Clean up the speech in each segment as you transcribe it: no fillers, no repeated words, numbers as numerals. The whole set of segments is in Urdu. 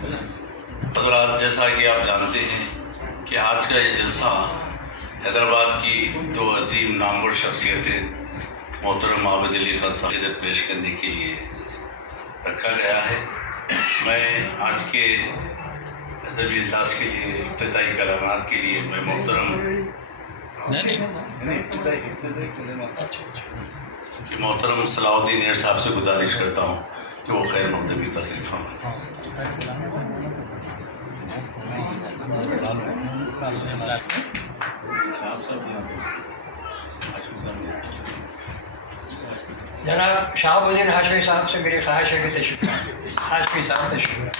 حضرات، جیسا کہ آپ جانتے ہیں کہ آج کا یہ جلسہ حیدرآباد کی دو عظیم نامور شخصیتیں محترم عابد علی خان صاحب عقیدت پیش کرنے کے لیے رکھا گیا ہے۔ میں آج کے ادبی اجلاس کے لیے ابتدائی کلمات کے لیے میں محترم صلاح الدین ایر صاحب سے گزارش کرتا ہوں کہ وہ خیر مقدمی تقریر فرمائیں۔ جناب شہاب الدین ہاشمی صاحب سے میری خواہش ہے کہ تشریف ہاشمی صاحب تشریف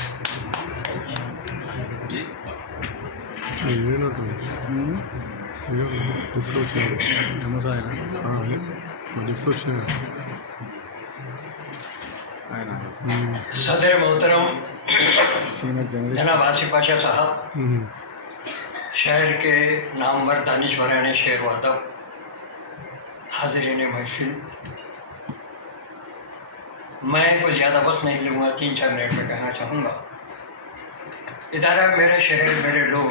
صدر محترم جناب آصف پاشا صاحب، شہر کے نامور دانشوران شعر و ادب، حاضرین محفل، میں کوئی زیادہ وقت نہیں لوں گا، 3-4 منٹ میں کہنا چاہوں گا۔ ادارہ میرا شہر میرے لوگ،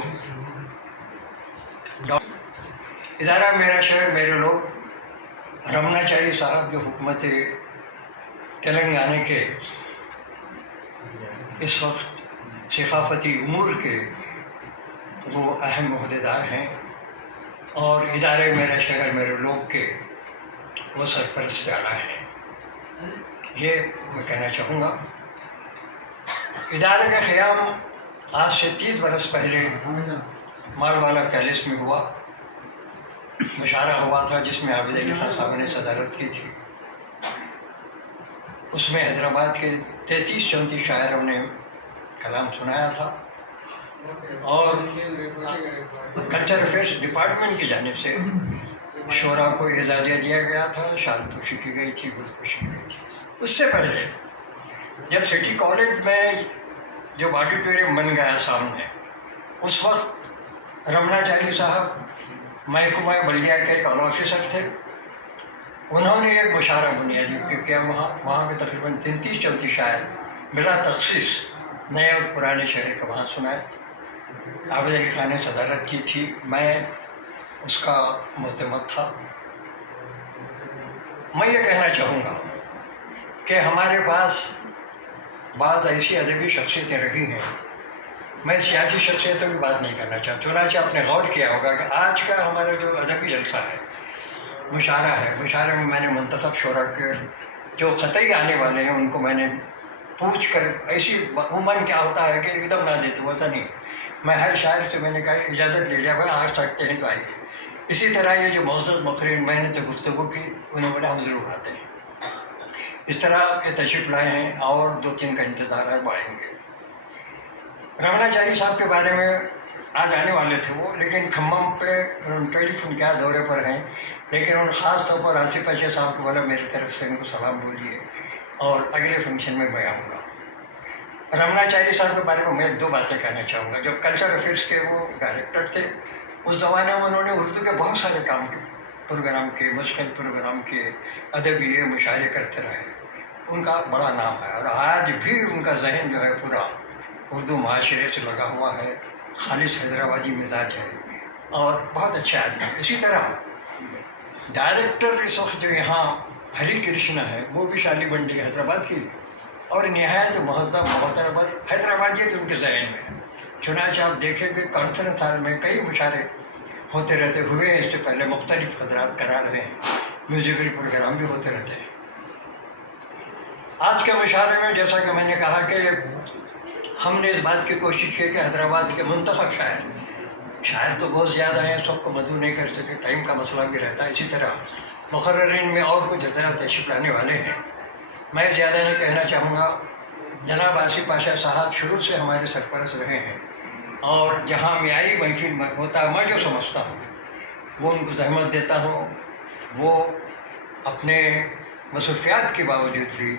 ادارہ میرا شہر میرے لوگ رمناچاری صاحب جو حکومت تلنگانہ کے اس وقت ثقافتی امور کے وہ اہم عہدیدار ہیں، اور ادارے میرا شہر میرے لوگ کے وہ سرپرست اعلیٰ ہیں، یہ میں کہنا چاہوں گا۔ ادارے کا قیام آج سے 30 برس پہلے مالوالا پیلس میں ہوا، مشاعرہ ہوا تھا جس میں عابد علی خان صاحب نے صدارت کی تھی۔ اس میں حیدرآباد کے 33-34 شاعروں نے کلام سنایا تھا، اور کلچر افیئرس ڈپارٹمنٹ کی جانب سے شعراء کو اعزازیہ دیا گیا تھا، شال پوشی کی گئی تھی، گل پوشی کی گئی تھی۔ اس سے پہلے جب سٹی کالج میں جب آڈیٹوریم بن گیا سامنے، اس وقت رمناچاری صاحب محکمہ بلدیہ کے ایک اعلیٰ آفیسر تھے۔ انہوں نے ایک مشاعرہ بنیادی کیا، وہاں پہ تقریباً 33-34 شاعر بلا تخصیص نئے اور پرانے شعر کا وہاں سنائے۔ عابد علی خان نے صدارت کی تھی، میں اس کا معتمد تھا۔ میں یہ کہنا چاہوں گا کہ ہمارے پاس بعض ایسی ادبی شخصیتیں رہی ہیں، میں سیاسی شخصیتوں کی بات نہیں کرنا چاہتا، چنانچہ آپ نے غور کیا ہوگا کہ آج کا ہمارا جو ادبی جلسہ ہے، مشاعرہ ہے، مشاعرے میں میں نے منتخب شعراء کے جو قطعی آنے والے ہیں ان کو میں نے پوچھ کر، ایسی عموماً کیا ہوتا ہے کہ ایک دم نہ دیتے، ویسا نہیں، میں ہر شاعر سے میں نے کہا اجازت لے لیا، بھائی آج سکتے ہیں تو آئیے۔ اسی طرح یہ جو معزز مقررین محنت سے گفتگو کی، انہوں نے بولا ہم ضرور آتے ہیں۔ اس طرح یہ تشریف لائے ہیں، اور 2-3 کا انتظار ہے، وہ آئیں گے۔ رمناچاری صاحب کے بارے میں آج آنے والے تھے وہ، لیکن کھمم پہ ٹیلی فون کیا دورے پر ہیں، لیکن ان خاص طور پر آصف پاشا صاحب کو بولا میری طرف سے ان کو سلام بولیے، اور اگلے فنکشن میں آؤں گا۔ رمناچاری صاحب کے بارے میں میں 2 باتیں کہنا چاہوں گا۔ جب کلچر افیئرس کے وہ ڈائریکٹر تھے، اس زمانے میں انہوں نے اردو کے بہت سارے کام کیے، پروگرام کیے، مشکل پروگرام کیے، ادبی مشاعرے کرتے رہے، ان کا بڑا نام ہے، اور آج بھی ان کا ذہن جو ہے پورا اردو معاشرے سے لگا ہوا ہے، خالص حیدرآبادی مزاج ہے، اور بہت اچھا آدمی ہے۔ اسی طرح ڈائریکٹر اس وقت جو یہاں ہری کرشنا ہے، وہ بھی شالی بنڈی حیدرآباد کی، اور نہایت مہذب محترم حیدرآبادیت ان کے ذہن میں ہے۔ چنانچہ آپ دیکھیں کہ کانفرنس ہال میں کئی مشاعرے ہوتے رہتے ہوئے ہیں، اس سے پہلے مختلف حضرات کرا رہے ہیں، میوزیکل پروگرام بھی ہوتے رہتے ہیں۔ آج کے مشاعرے میں جیسا کہ میں نے کہا کہ ہم نے اس بات کی کوشش کی کہ حیدرآباد کے منتخب شاعر تو بہت زیادہ ہیں، سب کو مدعو نہیں کر سکے، ٹائم کا مسئلہ بھی رہتا ہے۔ اسی طرح مقررین میں اور کچھ حضرات تشریف لانے والے ہیں، میں زیادہ نہیں کہنا چاہوں گا۔ جناب آصف پاشا صاحب شروع سے ہمارے سرپرست رہے ہیں، اور جہاں معیاری محفل میں ہوتا ہے، میں جو سمجھتا ہوں وہ ان کو زحمت دیتا ہوں، وہ اپنے مصروفیات کے باوجود بھی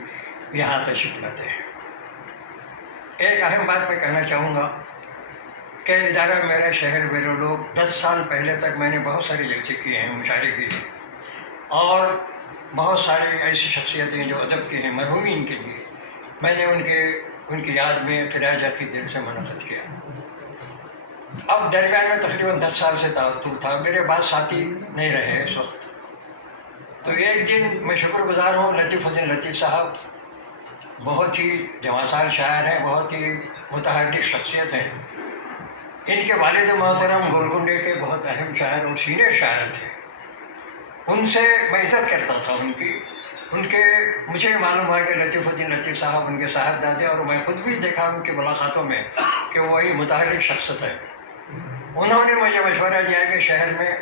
یہاں تشریف لاتے ہیں۔ ایک اہم بات میں کہنا چاہوں گا کہ ادارہ میرا شہر میرے لوگ 10 سال پہلے تک میں نے بہت سارے جلسے کیے ہیں، مشاعرے کیے ہیں، اور بہت سارے ایسی شخصیتیں جو ادب کے ہیں، مرحومین کے لیے میں نے ان کے ان کی یاد میں قراءت کی دل سے منعقد کیا۔ اب درمیان میں تقریباً 10 سال سے تعطل تھا، میرے بعد ساتھی نہیں رہے اس وقت۔ تو ایک دن میں شکر گزار ہوں، لطیف الدین لطیف صاحب بہت ہی جوانسار شاعر ہیں، بہت ہی متحرک شخصیت ہیں۔ ان کے والد محترم گولکنڈے کے بہت اہم شاعر اور سینئر شاعر تھے، ان سے میں عزت کرتا تھا ان کے مجھے معلوم ہوا کہ لطیف الدین لطیف صاحب ان کے صاحبزادے، اور میں خود بھی دیکھا ان کی ملاقاتوں میں کہ وہی متحرک شخصیت ہے۔ انہوں نے مجھے مشورہ دیا کہ شہر میں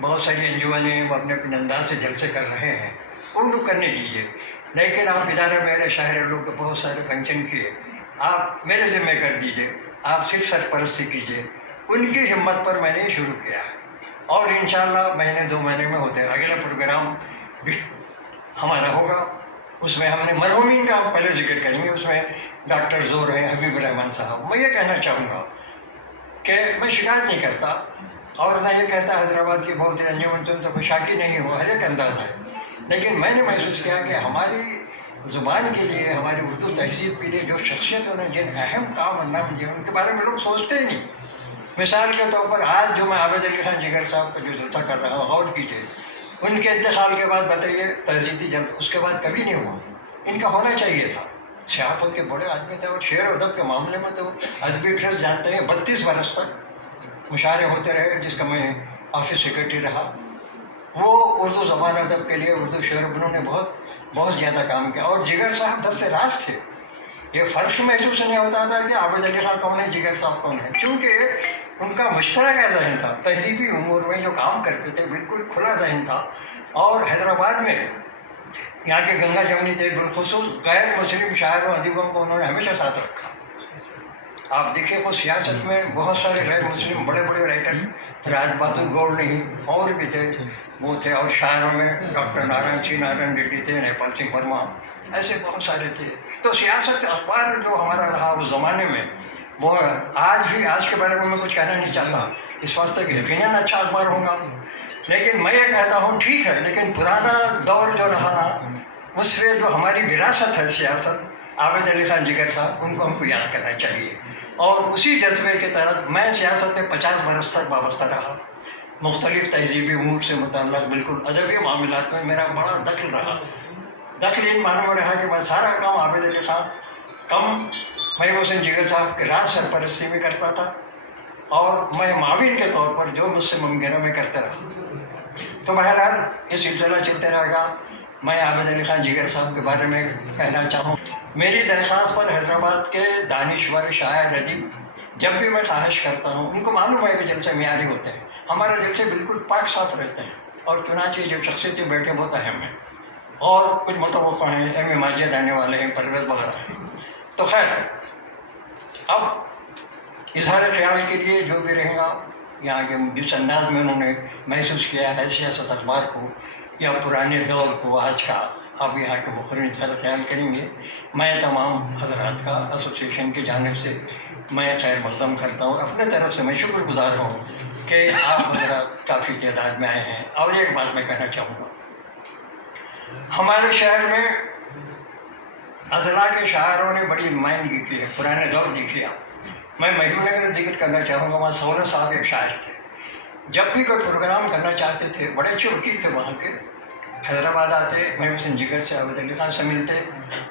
بہت ساری انجمنیں وہ اپنے اپنے انداز سے جلسے کر رہے ہیں، ان کو کرنے دیجیے، لیکن آپ ادارہ میرے شہر لوگ کے بہت سارے فنکشن کیے، آپ میرے ذمہ کر دیجیے، آپ صرف سرپرستی کیجیے۔ ان کی ہمت پر میں نے شروع کیا، اور انشاءاللہ مہینے 2 مہینے میں ہوتے ہیں۔ اگلا پروگرام بھی ہمارا ہوگا، اس میں ہم نے مرحومین کا پہلے ذکر کریں گے، اس میں ڈاکٹر زور ہیں، حبیب الرحمن صاحب۔ میں یہ کہنا چاہوں گا کہ میں شکایت نہیں کرتا، اور میں یہ کہتا حیدرآباد کی بہت انجمن سے تو شاکی نہیں ہوا، ہر ایک انداز ہے، لیکن میں نے محسوس کیا کہ ہماری زبان کے لیے، ہماری اردو تہذیب کے لیے جو شخصیتوں نے جن اہم کام انجام دیے ان کے بارے میں لوگ سوچتے ہی نہیں۔ مثال کے طور پر آج جو میں عابد علی خان جگر صاحب کا جو جلسہ کر رہا ہوں، غور کیجیے، ان کے انتقال کے بعد بتائیے تہذیبی جلسہ اس کے بعد کبھی نہیں ہوا، ان کا ہونا چاہیے تھا۔ صحافت کے بڑے آدمی تھے، اور شعر و ادب کے معاملے میں تو ادبی ٹرسٹ جانتے ہیں، 32 برس تک مشاعرے ہوتے رہے، جس کا میں آفس سیکرٹری رہا۔ وہ اردو زبان ادب کے لیے، اردو شعر انہوں نے بہت زیادہ کام کیا، اور جگر صاحب دست راست تھے۔ یہ فرق محسوس نہیں ہوتا تھا کہ عابد علی خان کون ہے، جگر صاحب کون ہے، کیونکہ ان کا مشترکہ ذہن تھا، تہذیبی امور میں جو کام کرتے تھے بالکل کھلا ذہن تھا۔ اور حیدرآباد میں یہاں کے گنگا جمنی تھے، بالخصوص غیر مسلم شاعروں ادیبوں کو انہوں نے ہمیشہ ساتھ رکھا۔ آپ دیکھیں وہ سیاست میں بہت سارے غیر مسلم بڑے بڑے رائٹر، راج بہادر گوڑ نہیں اور بھی تھے، وہ تھے، اور شاعروں میں ڈاکٹر نارائن ریڈی تھے، نیپال سنگھ ورما، ایسے بہت سارے تھے۔ تو سیاست اخبار جو ہمارا رہا اس زمانے میں، وہ آج کے بارے میں کچھ کہنا نہیں چاہتا، اس واسطے کہ یقیناً اچھا اخبار ہوگا، لیکن میں یہ کہتا ہوں ٹھیک ہے، لیکن پرانا دور جو رہا نا، اس سے جو ہماری وراثت ہے سیاست، عابد علی خان جگر صاحب، ان کو ہم کو یاد کرنا چاہیے۔ اور اسی جذبے کے تحت میں سیاست میں 50 برس تک وابستہ رہا، مختلف تہذیبی امور سے متعلق بالکل ادبی معاملات میں میرا بڑا دخل رہا۔ دخل ان معنوں میں رہا کہ میں سارا کام عابد علی خان کم محبوب حسین جگر صاحب کے راز سرپرستی میں کرتا تھا، اور میں معاون کے طور پر جو مجھ سے ممکن ہے میں کرتا رہا۔ تو بہرحال یہ سلسلہ چلتے رہے گا۔ میں عابد علی خان جگر صاحب کے بارے میں کہنا چاہوں، میری درخواست پر حیدرآباد کے دانشور شاعر ادیب جب بھی میں خواہش کرتا ہوں، ان کو معلوم ہے کہ جلسے معیاری ہوتے ہیں، ہمارے جلسے بالکل پاک صاف رہتے ہیں، اور چنانچہ جو شخصیتیں بیٹھے بہت اہم ہیں، اور کچھ متوقع ہیں، ایم اے ماجد آنے والے ہیں، پرویز وغیرہ ہیں۔ تو خیر، اب اظہار خیال کے لیے جو بھی رہے گا، یہاں کے جس انداز میں انہوں نے محسوس کیا ہے سیاست اخبار کو یا پرانے دور کو آج کا، اب یہاں کے مخرج اظہار خیال کریں گے۔ میں تمام حضرات کا ایسوسیشن کی جانب سے میں خیر مقدم کرتا ہوں، اپنے طرف سے میں شکر گزار ہوں کہ آپ حضرات کافی تعداد میں آئے ہیں۔ اور ایک بات میں کہنا چاہوں گا، ہمارے شہر میں اضلاع کے شاعروں نے بڑی نمائندگی کی ہے، پرانے دور دیکھیے آپ۔ میں محبوب نگر ذکر کرنا چاہوں گا، وہاں سولہ صاحب ایک شاعر تھے، جب بھی کوئی پروگرام کرنا چاہتے تھے، بڑے اچھے وکیل تھے وہاں کے، حیدرآباد آتے، محبوب حسین جگر سے، عابد علی خان سے ملتے،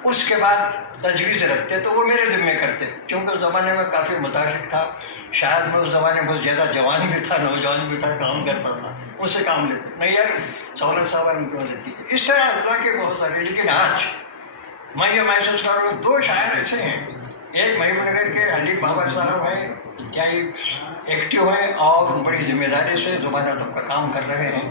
اس کے بعد تجویز رکھتے تو وہ میرے ذمے کرتے، چونکہ اس زمانے میں کافی متحرک تھا، شاید میں اس زمانے میں بہت زیادہ جوان بھی تھا، نوجوان بھی تھا، کام کرتا تھا، اس سے کام لیتے، نہیں یار سولہ صاحب ان کی مدد کی۔ اس طرح اضلاع کے بہت سارے، لیکن آج میں یہ محسوس کر رہا ہوں 2 شاعر ایسے ہیں، ایک محبوب نگر کے حلیف بابر صاحب ہیں، انتہائی ایکٹیو ہیں اور بڑی ذمہ داری سے زبان ادب کا کام کر رہے ہیں،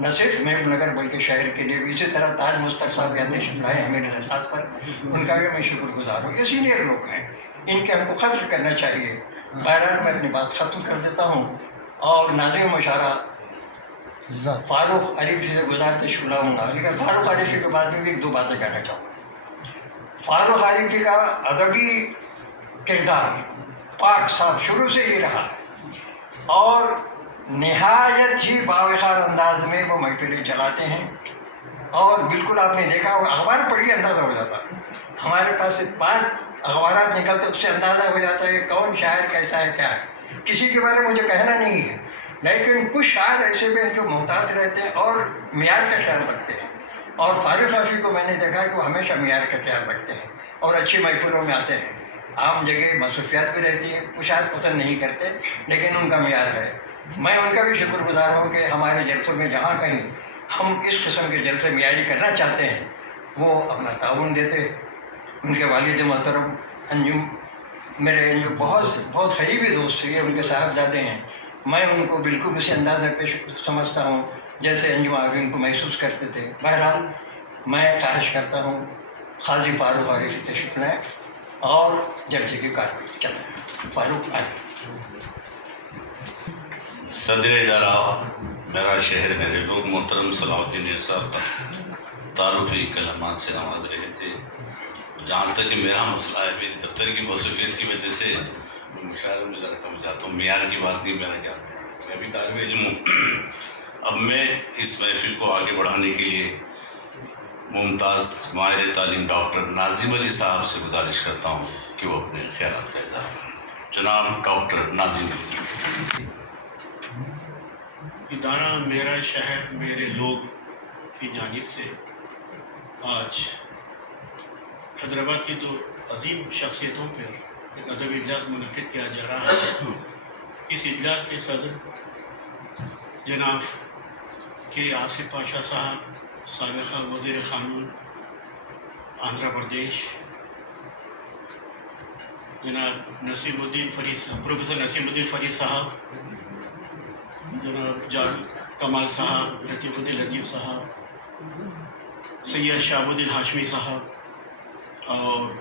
نہ صرف محبوب نگر بلکہ شہر کے لیے بھی۔ اسی طرح تاج مستق صاحب کے تشریف لائے ہیں میرے درخواست پر، ان کا بھی میں شکر گزار ہوں۔ یہ سینئر لوگ ہیں، ان کے ہم کو قدر کرنا چاہیے۔ بہرحال میں اپنی بات ختم کر دیتا ہوں، اور ناظم مشارہ فاروق عریفی سے گزارش بلاؤں گا، لیکن فاروق عریفی کے بعد میں بھی 1-2 باتیں کہنا چاہوں گا۔ فاروق عریفی کا ادبی کردار پاک صاف شروع سے ہی رہا ہے، اور نہایت ہی باوقار انداز میں وہ محفلیں چلاتے ہیں، اور بالکل آپ نے دیکھا ہوگا، اخبار پڑھیے اندازہ ہو جاتا ہے ہمارے پاس سے 5 اخبارات نکلتے اس سے اندازہ ہو جاتا ہے کہ کون شاعر کیسا ہے کیا ہے. کسی کے بارے میں مجھے کہنا نہیں ہے، لیکن کچھ شاعر ایسے بھی ہیں جو محتاط رہتے ہیں اور معیار کا خیال رکھتے ہیں. اور فاروق حافظ کو میں نے دیکھا کہ وہ ہمیشہ معیار کا خیال رکھتے ہیں اور اچھی محفلوں میں آتے ہیں. عام جگہ مصروفیات بھی رہتی ہیں، کچھ شاید پسند نہیں کرتے، لیکن ان کا معیار ہے. میں ان کا بھی شکر گزار ہوں کہ ہمارے جلسوں میں جہاں کہیں ہم اس قسم کے جلسے معیاری کرنا چاہتے ہیں وہ اپنا تعاون دیتے. ان کے والد محترم انجم میرے جو بہت بہت قریبی دوست تھے، ان کے صاحبزادے ہیں. میں ان کو بالکل اسی انداز میں پیش سمجھتا ہوں جیسے انجم آفرین کو محسوس کرتے تھے. بہرحال میں خواہش کرتا ہوں قاضی فاروق عارفی تشریف لائیں اور جلسے کی کارروائی چلائیں. فاروق عارفی. صدر ادارہ میرا شہر میرے لوگ محترم صلاح الدین میر صاحب پر تعارفی کلمات سے نواز رہے تھے. جہاں تک کہ میرا مسئلہ ہے، میری دفتر کی مصروفیت کی وجہ سے میں مشاعرے میں ذرا کم جاتا ہوں. معیار کی بات نہیں، میرا کیا ہے، میں بھی طالب علم ہوں. اب میں اس محفل کو آگے بڑھانے کے لیے ممتاز ماہر تعلیم ڈاکٹر ناظم علی صاحب سے گزارش کرتا ہوں کہ وہ اپنے خیالات کا اظہار کریں. جناب ڈاکٹر ناظم علی. ادارہ میرا شہر میرے لوگ کی جانب سے آج حیدرآباد کی دو عظیم شخصیتوں پر ایک ادبی اجلاس منعقد کیا جا رہا ہے. اس اجلاس کے صدر جناب کے آصف پاشا صاحب، سابقہ وزیر قانون آندھرا پردیش، جناب نسیم الدین فرید صاحب، پروفیسر نسیم الدین فرید صاحب، جناب جان کمال صاحب، لطیف الدین لطیف صاحب، سید شہاب الدین ہاشمی صاحب اور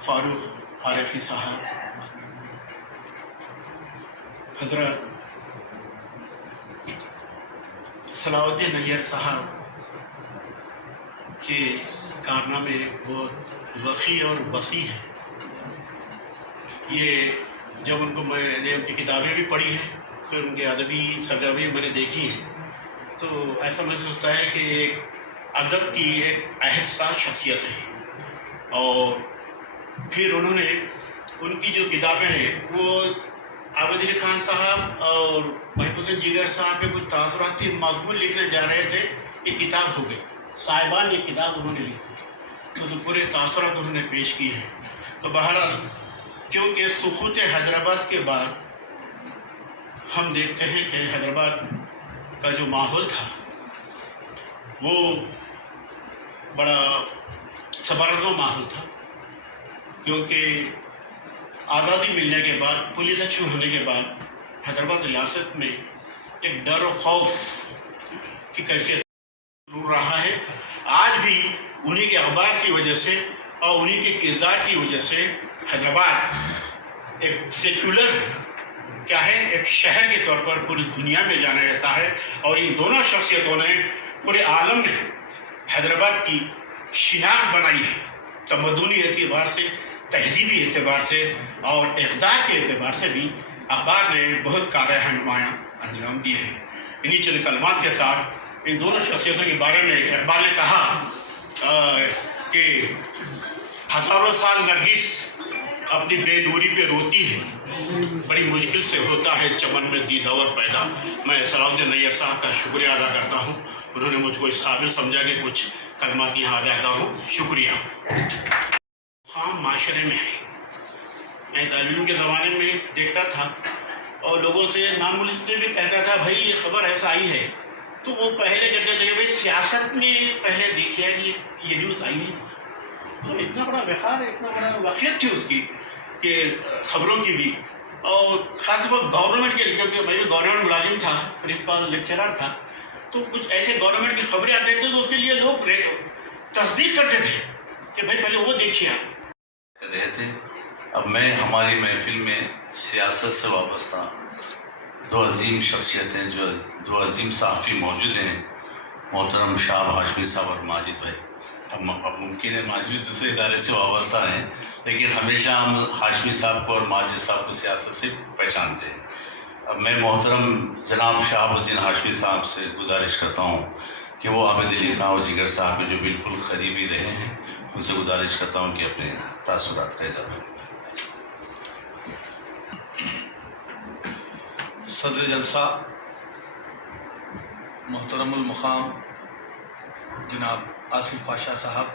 فاروق عارفی صاحب. حضرت صلاح الدین نیر صاحب کے کارنامے بہت وسیع اور وسیع ہیں. یہ جب ان کو میں نے ان کی کتابیں بھی پڑھی ہیں، پھر ان کے ادبی سرگرمی میں نے دیکھی ہیں، تو ایسا محسوس ہوتا ہے کہ ایک ادب کی ایک عہد ساز شخصیت ہے. اور پھر انہوں نے ان کی جو کتابیں ہیں وہ عابد علی خان صاحب اور محب حسین جگر صاحب پہ کچھ تاثراتی مضمون لکھنے جا رہے تھے، یہ کتاب ہو گئی. صاحبان یہ کتاب انہوں نے لکھی تو پورے تاثرات انہوں نے پیش کی ہیں. تو بہرحال کیونکہ سقوط حیدرآباد کے بعد ہم دیکھتے ہیں کہ حیدرآباد کا جو ماحول تھا وہ بڑا سبرزوں ماحول تھا، کیونکہ آزادی ملنے کے بعد، پولیس ایکشن ہونے کے بعد حیدرآباد ریاست میں ایک ڈر و خوف کی کیفیت ضرور رہا ہے. آج بھی انہی کے اخبار کی وجہ سے اور انہی کے کردار کی وجہ سے حیدرآباد ایک سیکولر کیا ہے، ایک شہر کے طور پر پوری دنیا میں جانا جاتا ہے. اور ان دونوں شخصیتوں نے پورے عالم میں حیدرآباد کی شناخت بنائی ہے، تمدنی اعتبار سے، تہذیبی اعتبار سے اور اقدار کے اعتبار سے بھی اخبار نے بہت کارۂ نمایاں انجام دیے ہیں. انہی چند کلمات کے ساتھ ان دونوں شخصیتوں کے بارے میں اقبال نے کہا کہ ہزاروں سال نرگس اپنی بے نوری پہ روتی ہے، بڑی مشکل سے ہوتا ہے چمن میں دیدور پیدا. میں صلاح الدین نیر صاحب کا شکریہ ادا کرتا ہوں، انہوں نے مجھ کو اس قابل سمجھا کہ کچھ کلمات یہاں ادا کروں. شکریہ. خام معاشرے میں ہے. میں طالب علم کے زمانے میں دیکھتا تھا اور لوگوں سے نامعلوم سے بھی کہتا تھا بھائی یہ خبر ایسا آئی ہے، تو وہ پہلے کہتے تھے کہ بھائی سیاست میں پہلے دیکھا کہ یہ نیوز آئی ہے. تو اتنا بڑا وقار، اتنا بڑا واقعیت تھی اس کی کہ خبروں کی بھی، اور خاص طور پر گورنمنٹ کے لیے، کیونکہ میں بھی گورنمنٹ ملازم تھا، پرنسپل لیکچرر تھا، تو کچھ ایسے گورنمنٹ کی خبریں آتے تھے تو اس کے لیے لوگ تصدیق کرتے تھے کہ بھائی پہلے وہ دیکھیے آپ. رہے تھے. اب میں ہماری محفل میں سیاست سے وابستہ دو عظیم شخصیتیں، جو دو عظیم صحافی موجود ہیں، محترم شہاب ہاشمی صاحب اور ماجد بھائی. اب ممکن ہے ماجد دوسرے ادارے سے وابستہ ہیں، لیکن ہمیشہ ہم ہاشمی صاحب کو اور ماجد صاحب کو سیاست سے پہچانتے ہیں. اب میں محترم جناب شہاب الدین ہاشمی صاحب سے گزارش کرتا ہوں کہ وہ عابد علی خان اور جگر صاحب کے جو بالکل قریبی رہے ہیں ان سے گزارش کرتا ہوں کہ اپنے تاثرات کا اظہار کریں۔ صدر جلسہ محترم المقام جناب آصف پاشا صاحب،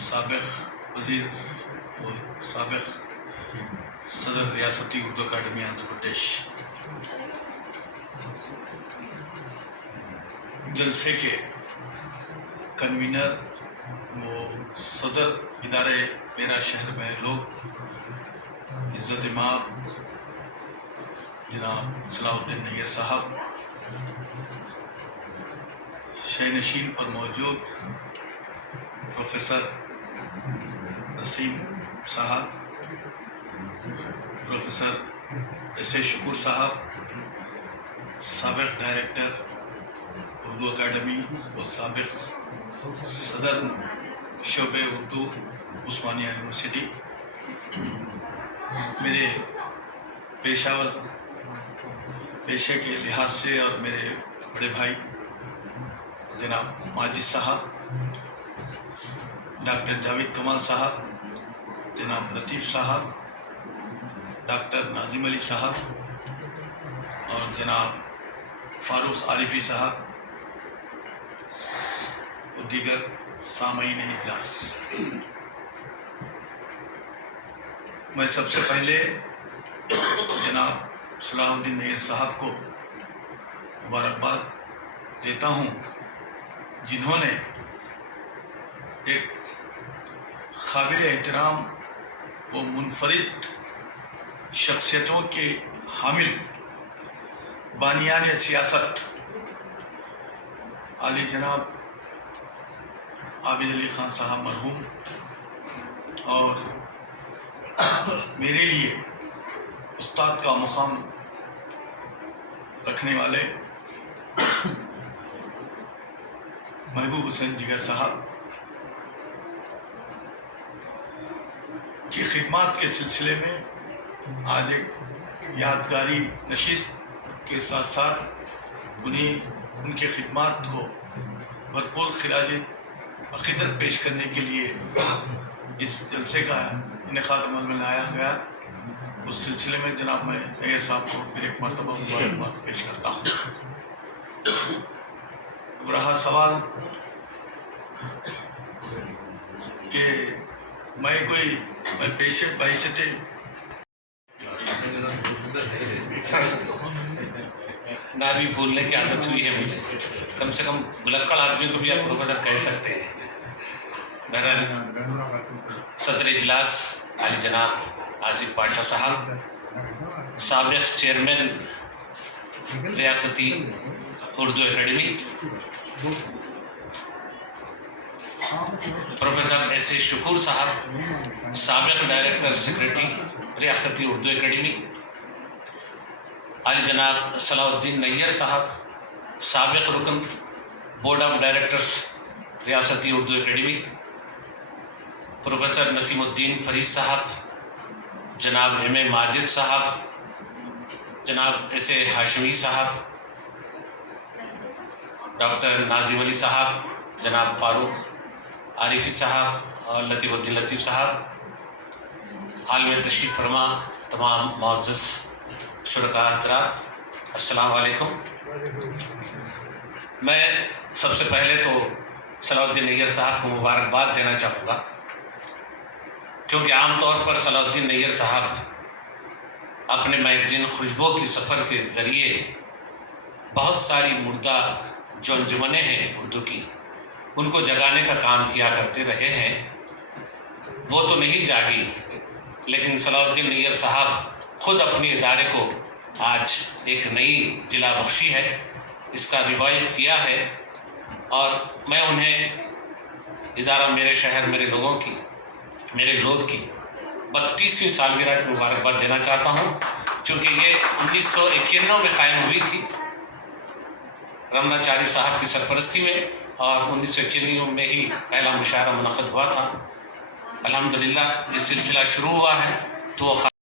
سابق وزیر و سابق صدر ریاستی اردو اکیڈمی آندھرا پردیش، جلسے کے کنوینر وہ صدر ادارے میرا شہر میں لوگ، عزت مآب جناب صلاح الدین نیر صاحب، شہ نشین پر موجود پروفیسر نسیم صاحب، پروفیسر ایس اے شکور صاحب، سابق ڈائریکٹر اردو اکیڈمی اور سابق صدر شعبہ اردو عثمانیہ یونیورسٹی، میرے پیشے کے لحاظ سے اور میرے بڑے بھائی جناب ماجد صاحب، ڈاکٹر جاوید کمال صاحب، جناب لطیف صاحب، ڈاکٹر ناظم علی صاحب اور جناب فاروق عارفی صاحب اور دیگر سامعین اجلاس، میں سب سے پہلے جناب صلاح الدین نیر صاحب کو مبارکباد دیتا ہوں، جنہوں نے ایک قابل احترام و منفرد شخصیتوں کے حامل بانیان سیاست عالی جناب عابد علی خان صاحب مرحوم اور میرے لیے استاد کا مقام رکھنے والے محبوب حسین جگر صاحب کی خدمات کے سلسلے میں آج ایک یادگاری نشست کے ساتھ ساتھ ان کے خدمات کو بھرپور خراج عقیدت پیش کرنے کے لیے اس جلسے کا انعقاد عمل میں لایا گیا، اس سلسلے میں جناب میں نیر صاحب کو پھر ایک مرتبہ مبارکباد پیش کرتا ہوں۔ اب رہا سوال کہ میں پیشے بحیثیت نہ بھی بھولنے کی عادت ہوئی ہے مجھے، کم سے کم بلکڑ آدمی کو بھی آپ پروفیسر کہہ سکتے ہیں۔ بہرحال صدر اجلاس عالی جناب آصف پاشا صاحب، سابق چیئرمین ریاستی Urdu academy, professor S A Shakoor صاحب، سابق ڈائریکٹر سیکرٹری ریاستی اردو اکیڈمی، عالی جناب صلاح الدین نیر صاحب، سابق رکن بورڈ آف ڈائریکٹرز ریاستی اردو اکیڈمی، پروفیسر نسیم الدین فرید صاحب، جناب ایم اے ماجد صاحب، جناب ایس اے ہاشمی صاحب، ڈاکٹر ناظم علی صاحب، جناب فاروق عارفی صاحب اور لطیف الدین لطیف صاحب، حال میں تشریف فرما تمام معزز شرکاء حضرات، السلام علیکم۔ میں سب سے پہلے تو صلاح الدین نیر صاحب کو مبارکباد دینا چاہوں گا، کیونکہ عام طور پر صلاح الدین نیر صاحب اپنے میگزین خوشبو کی سفر کے ذریعے بہت ساری مردہ جو انجمنیں ہیں اردو کی، ان کو جگانے کا کام کیا کرتے رہے ہیں۔ وہ تو نہیں جاگی، لیکن صلاح الدین نیر صاحب خود اپنے ادارے کو آج ایک نئی جلا بخشی ہے، اس کا ریوائو کیا ہے، اور میں انہیں ادارہ میرے شہر میرے لوگ کی 32ویں سالگرہ کی مبارکباد دینا چاہتا ہوں، چونکہ یہ 1991 میں قائم ہوئی تھی رمنا چاری صاحب کی سرپرستی میں، اور 1991 میں ہی پہلا مشاعرہ منعقد ہوا تھا۔ الحمدللہ یہ سلسلہ شروع ہوا ہے تو وہ